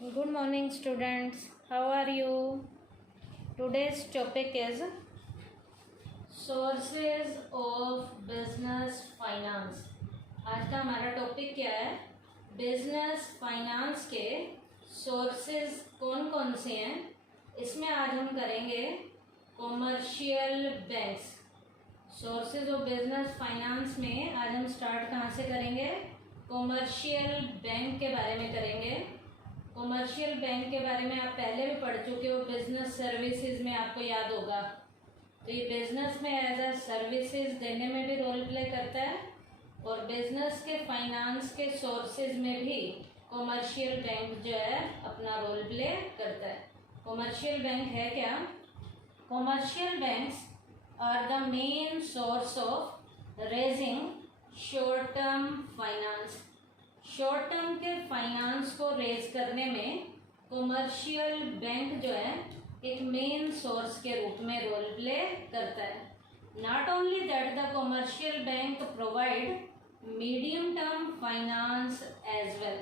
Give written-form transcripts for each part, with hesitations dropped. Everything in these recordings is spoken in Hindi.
Good morning, students. How are you? Today's topic is sources of business finance. आज का हमारा टॉपिक क्या है? बिजनेस फाइनेंस के सोर्सेज कौन कौन से हैं, इसमें आज हम करेंगे commercial banks. Sources of business finance में आज हम स्टार्ट कहाँ से करेंगे? कॉमर्शियल बैंक के बारे में करेंगे। कॉमर्शियल बैंक के बारे में आप पहले भी पढ़ चुके हो, बिजनेस सर्विसेज में आपको याद होगा। तो ये बिजनेस में एज अ सर्विसेज देने में भी रोल प्ले करता है और बिजनेस के फाइनेंस के सोर्सेज में भी कॉमर्शियल बैंक जो है अपना रोल प्ले करता है। कॉमर्शियल बैंक है क्या? Commercial banks are the main source of raising short term finance. Short term के फाइनेंस को रेज करने में कॉमर्शियल बैंक जो है एक मेन सोर्स के रूप में रोल प्ले करता है। Not only that, the commercial bank provide medium term finance as well.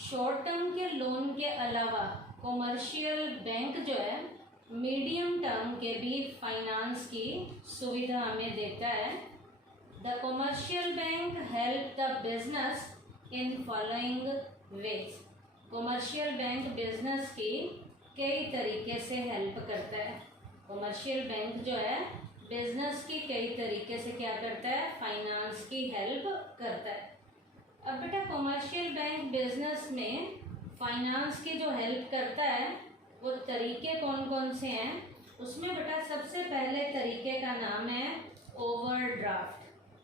Short term के लोन के अलावा कॉमर्शियल बैंक जो है मीडियम टर्म के भी फाइनेंस की सुविधा हमें देता है। The commercial bank help the business in following veg. Commercial bank business की कई तरीके से हेल्प करता है। कॉमर्शियल बैंक जो है बिजनेस की कई तरीके से क्या करता है? फाइनेंस की हेल्प करता है। अब बेटा कॉमर्शियल बैंक बिजनेस में फाइनेंस की जो हेल्प करता है वो तरीके कौन कौन से हैं? उसमें बेटा सबसे पहले तरीके का नाम है ओवरड्राफ्ट।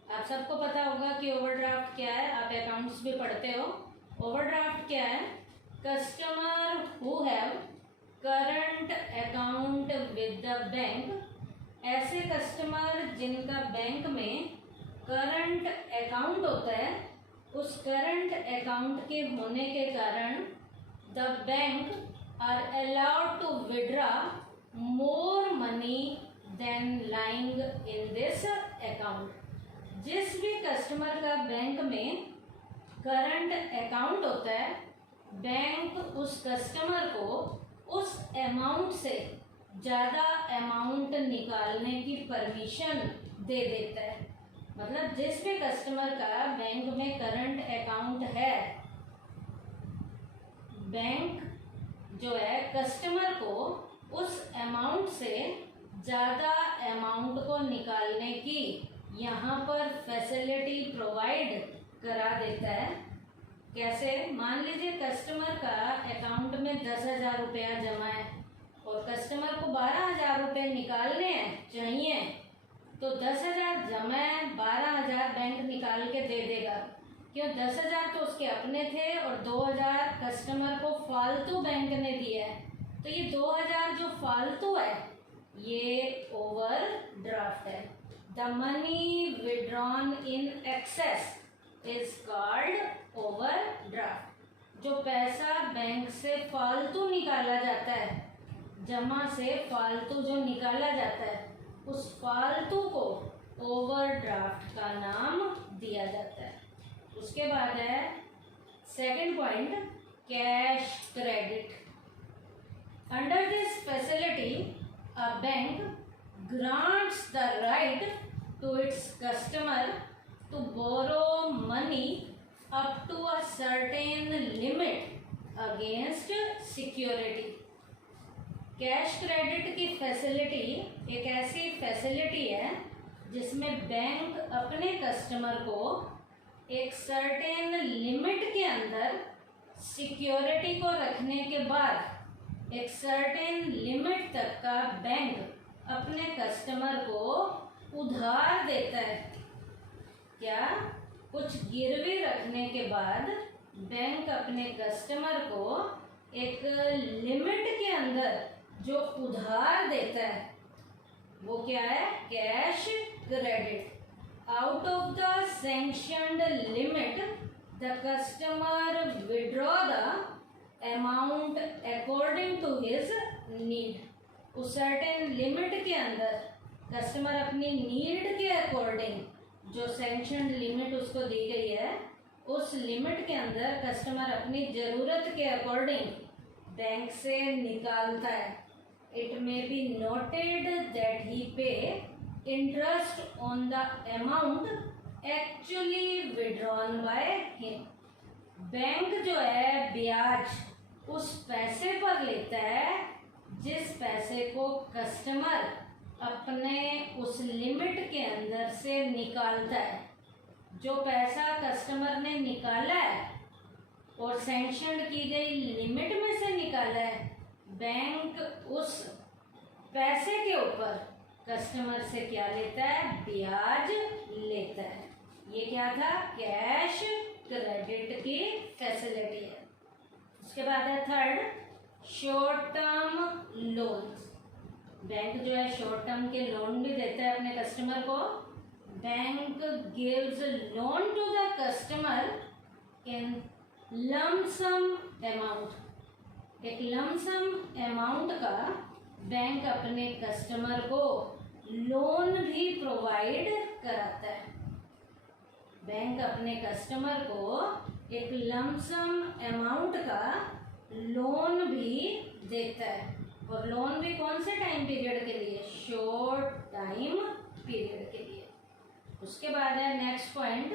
आप सबको पता होगा कि ओवरड्राफ्ट क्या है, आप अकाउंट्स भी पढ़ते हो। ओवरड्राफ्ट क्या है? Customer who have current account with the bank. ऐसे कस्टमर जिनका बैंक में करंट अकाउंट होता है, उस करंट अकाउंट के होने के कारण the bank are allowed to withdraw more money than lying in this account. जिस भी कस्टमर का बैंक में करंट अकाउंट होता है, बैंक उस कस्टमर को उस अमाउंट से ज़्यादा अमाउंट निकालने की परमिशन दे देता है। मतलब जिस भी कस्टमर का बैंक में करंट अकाउंट है, बैंक जो है कस्टमर को उस अमाउंट से ज़्यादा अमाउंट को निकालने की यहाँ पर फैसिलिटी प्रोवाइड करा देता है। कैसे? मान लीजिए कस्टमर का अकाउंट में 10,000 रुपया जमा है और कस्टमर को 12,000 रुपये निकालने हैं चाहिए, तो 10,000 जमा है, 12,000 बैंक निकाल के दे देगा। क्यों? 10,000 तो उसके अपने थे और 2,000 कस्टमर को फालतू बैंक ने दिया है। तो ये 2,000 जो फालतू है ये ओवरड्राफ्ट है। The money withdrawn in excess is called overdraft। जो पैसा बैंक से फालतू निकाला जाता है, जमा से फालतू जो निकाला जाता है, उस फालतू को ओवरड्राफ्ट का नाम दिया जाता है। उसके बाद है second point, cash credit. Under this facility a bank grants the right to its customer to borrow money up to a certain limit against security। Cash credit की फैसिलिटी एक ऐसी फैसिलिटी है जिसमें बैंक अपने कस्टमर को एक सर्टेन लिमिट के अंदर सिक्योरिटी को रखने के बाद एक सर्टेन लिमिट तक का बैंक अपने कस्टमर को उधार देता है। क्या? कुछ गिरवी रखने के बाद बैंक अपने कस्टमर को एक लिमिट के अंदर जो उधार देता है वो क्या है? Cash credit. Out of the sanctioned limit the customer withdraw the amount according to his need. उस सर्टेन लिमिट के अंदर कस्टमर अपनी नीड के अकॉर्डिंग जो सैंक्शन लिमिट उसको दी गई है उस लिमिट के अंदर कस्टमर अपनी ज़रूरत के अकॉर्डिंग बैंक से निकालता है। It may be noted that he pay interest on the amount actually withdrawn by him. Bank जो है ब्याज उस पैसे पर लेता है जिस पैसे को कस्टमर अपने उस लिमिट के अंदर से निकालता है। जो पैसा कस्टमर ने निकाला है और सैंक्शन की गई लिमिट में से निकाला है, बैंक उस पैसे के ऊपर कस्टमर से क्या लेता है? ब्याज लेता है। ये क्या था? कैश क्रेडिट की फैसिलिटी है। उसके बाद है third, short term loans. Bank जो है शॉर्ट टर्म के लोन भी देता है अपने कस्टमर को। Bank gives loan to the customer in lump sum amount. एक लमसम अमाउंट का बैंक अपने कस्टमर को लोन भी प्रोवाइड कराता है। बैंक अपने कस्टमर को एक लमसम अमाउंट का लोन भी देता है। और लोन भी कौन से टाइम पीरियड के लिए? शॉर्ट टाइम पीरियड के लिए। उसके बाद है next point,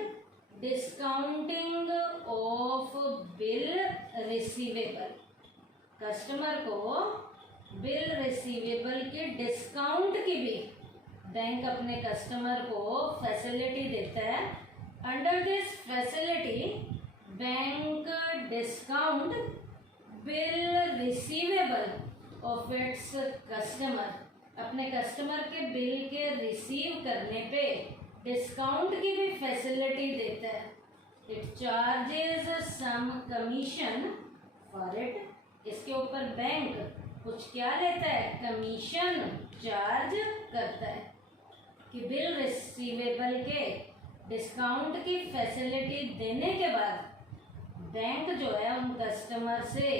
discounting of bill receivable. Customer को बिल रिसीवेबल के डिस्काउंट की भी बैंक अपने कस्टमर को फैसिलिटी देता है। Under this facility bank discount bill receivable of its customer. अपने कस्टमर के बिल के रिसीव करने पे डिस्काउंट की भी फैसिलिटी देता है। It charges some commission for it. इसके ऊपर बैंक कुछ क्या लेता है? कमीशन चार्ज करता है। कि बिल रिसीवेबल के डिस्काउंट की फैसिलिटी देने के बाद बैंक जो है उन कस्टमर से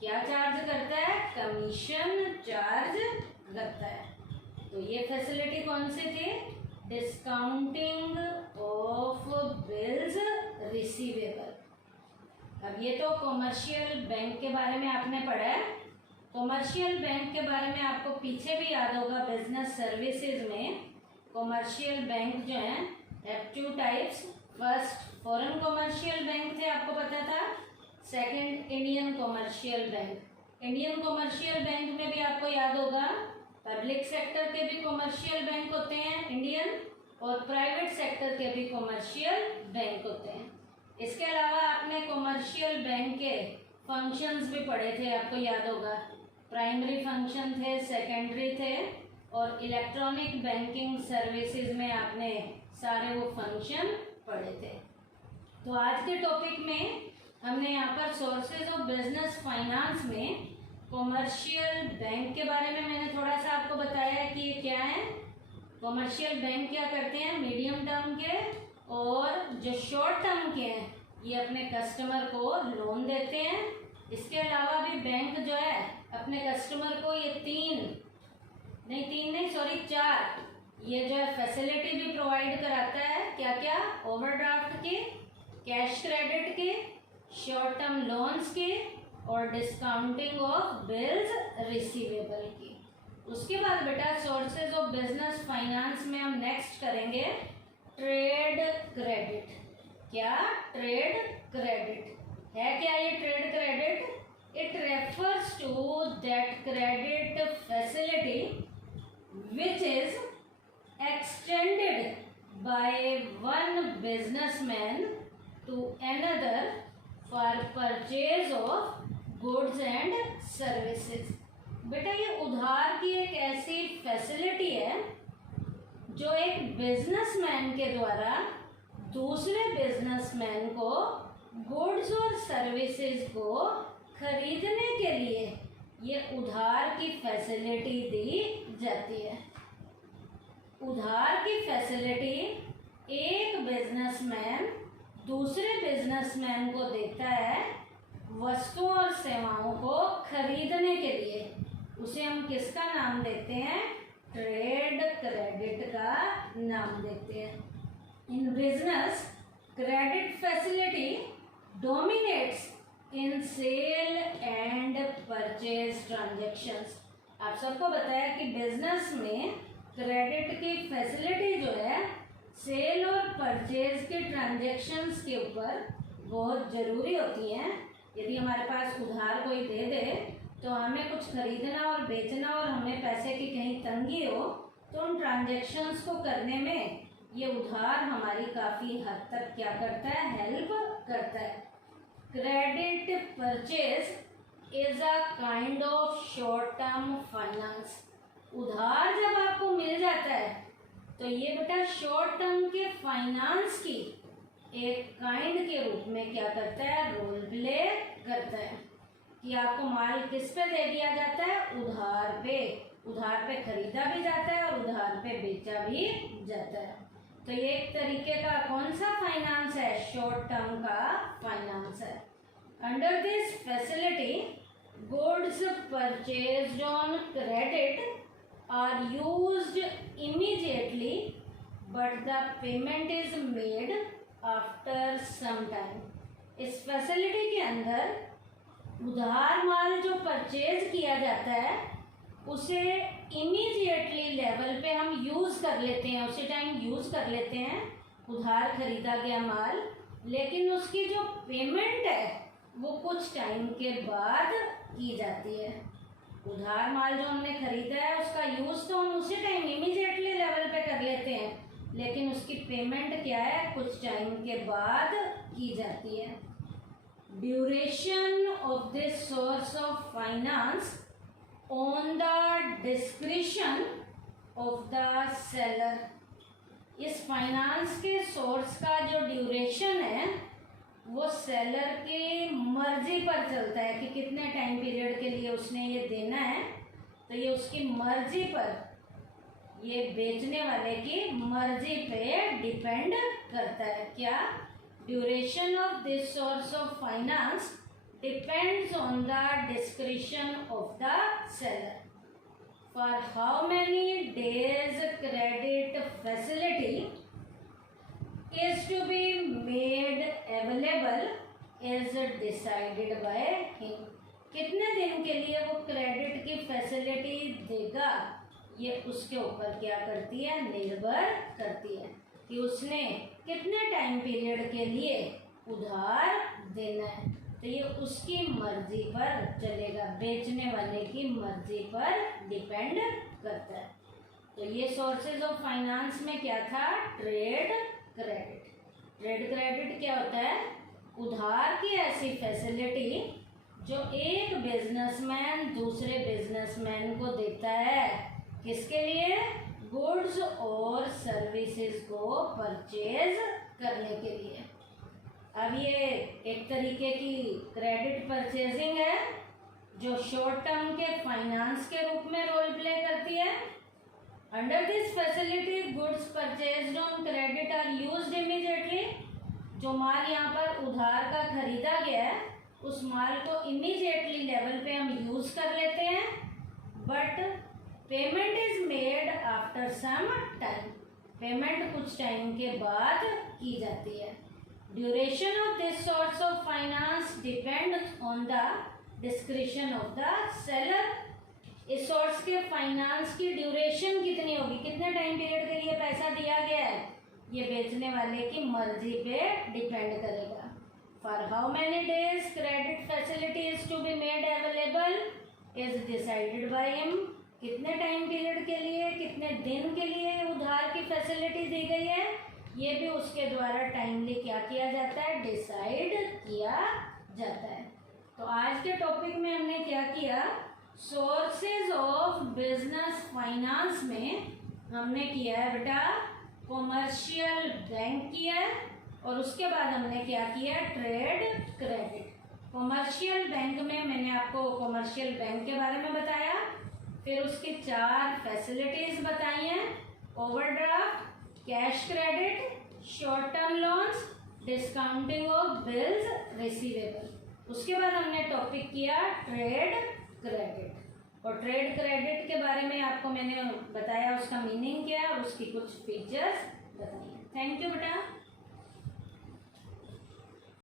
क्या चार्ज करता है? कमीशन चार्ज करता है। तो ये फैसिलिटी कौन सी थी? Discounting of bills receivable. अब ये तो कॉमर्शियल बैंक के बारे में आपने पढ़ा है। कॉमर्शियल बैंक के बारे में आपको पीछे भी याद होगा, बिजनेस सर्विसेज में कॉमर्शियल बैंक जो हैं have two types. First foreign commercial bank थे, आपको पता था। Second Indian commercial bank. Indian commercial bank में भी आपको याद होगा पब्लिक सेक्टर के भी कॉमर्शियल बैंक होते हैं इंडियन, और प्राइवेट सेक्टर के भी कॉमर्शियल बैंक होते हैं। इसके अलावा आपने कॉमर्शियल बैंक के फंक्शंस भी पढ़े थे, आपको याद होगा। प्राइमरी फंक्शन थे, सेकेंडरी थे, और इलेक्ट्रॉनिक बैंकिंग सर्विसेज में आपने सारे वो फंक्शन पढ़े थे। तो आज के टॉपिक में हमने यहाँ पर सोर्सेज ऑफ बिजनेस फाइनेंस में कॉमर्शियल बैंक के बारे में मैंने थोड़ा सा आपको बताया कि ये क्या है। कॉमर्शियल बैंक क्या करते हैं? मीडियम टर्म के और जो शॉर्ट टर्म के हैं ये अपने कस्टमर को लोन देते हैं। इसके अलावा भी बैंक जो है अपने कस्टमर को ये चार ये जो है फैसिलिटी भी प्रोवाइड कराता है। क्या क्या? ओवरड्राफ्ट के, कैश क्रेडिट के, शॉर्ट टर्म लोन्स के, और डिस्काउंटिंग ऑफ बिल्स रिसीवेबल की। उसके बाद बेटा सोर्सेज ऑफ बिजनेस फाइनेंस में हम नेक्स्ट करेंगे ट्रेड क्रेडिट। क्या? ट्रेड क्रेडिट है क्या ये trade credit? It refers to that credit facility which is extended by one businessman to another for purchase of goods and services. बेटा ये उधार की एक ऐसी फैसिलिटी है जो एक बिजनेसमैन के द्वारा दूसरे बिजनेसमैन को गुड्स और सर्विसेज को खरीदने के लिए ये उधार की फैसिलिटी दी जाती है। उधार की फैसिलिटी एक बिजनेसमैन दूसरे बिजनेसमैन को देता है वस्तुओं और सेवाओं को खरीदने के लिए। उसे हम किसका नाम देते हैं? ट्रेड क्रेडिट का नाम देते हैं। In business credit facility dominates in sale and purchase transactions. आप सबको बताया कि बिजनेस में क्रेडिट की फैसिलिटी जो है सेल और परचेज के ट्रांजेक्शन्स के ऊपर बहुत ज़रूरी होती हैं। यदि हमारे पास उधार कोई दे दे तो हमें कुछ खरीदना और बेचना और हमें पैसे की कहीं तंगी हो तो उन ट्रांजेक्शन्स को करने में ये उधार हमारी काफ़ी हद तक क्या करता है, हेल्प करता है। Credit purchase is a kind of short term finance. उधार जब आपको मिल जाता है तो ये बेटा शॉर्ट टर्म के फाइनेंस की एक काइंड के रूप में क्या करता है, रोल प्ले करता है। कि आपको माल किस पे दे दिया जाता है, उधार पे खरीदा भी जाता है और उधार पे बेचा भी जाता है। तो ये एक तरीके का कौन सा फाइनेंस है, शॉर्ट टर्म का फाइनेंस है। Under this facility goods purchased on credit are used immediately but the payment is made after some time. इस फैसिलिटी के अंदर उधार माल जो परचेज किया जाता है उसे इमीडिएटली लेवल पे हम यूज़ कर लेते हैं, उसी टाइम यूज़ कर लेते हैं उधार खरीदा गया माल, लेकिन उसकी जो पेमेंट है वो कुछ टाइम के बाद की जाती है। उधार माल जो हमने खरीदा है उसका यूज़ तो हम उसी टाइम इमीडिएटली लेवल पे कर लेते हैं, लेकिन उसकी पेमेंट क्या है, कुछ टाइम के बाद की जाती है। Duration of this source of finance on the discretion of the seller. इस फाइनेंस के सोर्स का जो ड्यूरेशन है वो सेलर की मर्जी पर चलता है कि कितने टाइम पीरियड के लिए उसने ये देना है। तो ये उसकी मर्जी पर, ये बेचने वाले की मर्जी पे डिपेंड करता है। क्या, duration of this source of finance depends on the discretion of the seller. For how many days credit facility is to be made available is decided by him. कितने दिन के लिए वो क्रेडिट की फैसिलिटी देगा ये उसके ऊपर क्या करती है, निर्भर करती है कि उसने कितने टाइम पीरियड के लिए उधार देना है। तो ये उसकी मर्जी पर चलेगा, बेचने वाले की मर्जी पर डिपेंड करता है। तो ये सोर्सेज ऑफ फाइनेंस में क्या था, ट्रेड क्रेडिट। ट्रेड क्रेडिट क्या होता है, उधार की ऐसी फैसिलिटी जो एक बिजनेसमैन दूसरे बिजनेसमैन को देता है, किसके लिए, गुड्स और सर्विसेज को परचेज करने के लिए। अब ये एक तरीके की क्रेडिट परचेजिंग है जो शॉर्ट टर्म के फाइनेंस के रूप में रोल प्ले करती है। Under this facility goods purchased on credit are used immediately. जो माल यहाँ पर उधार का खरीदा गया है उस माल को इमीडिएटली लेवल पे हम यूज कर लेते हैं, but payment is made after some time. Payment कुछ टाइम के बाद की जाती है। Duration of this source of finance depend on the discretion of the seller. इस सोर्स के फाइनेंस की ड्यूरेशन कितनी होगी, कितने टाइम पीरियड के लिए पैसा दिया गया है, ये बेचने वाले की मर्जी पे डिपेंड करेगा। For how many days credit facility is to be made available is decided by him. कितने टाइम पीरियड के लिए, कितने दिन के लिए उधार की फैसिलिटी दी गई है, ये भी उसके द्वारा टाइमली क्या किया जाता है, डिसाइड किया जाता है। तो आज के टॉपिक में हमने क्या किया, सोर्सेज ऑफ बिजनेस फाइनेंस में हमने किया है बेटा कॉमर्शियल बैंक किया है, और उसके बाद हमने क्या किया, ट्रेड क्रेडिट। कॉमर्शियल बैंक में मैंने आपको कॉमर्शियल बैंक के बारे में बताया, फिर उसकी 4 फैसिलिटीज बताई हैं, overdraft, cash credit, short term loans, discounting of bills receivable. उसके बाद हमने टॉपिक किया ट्रेड क्रेडिट, और ट्रेड क्रेडिट के बारे में आपको मैंने बताया उसका मीनिंग क्या है और उसकी कुछ फीचर्स बताइए। थैंक यू बेटा।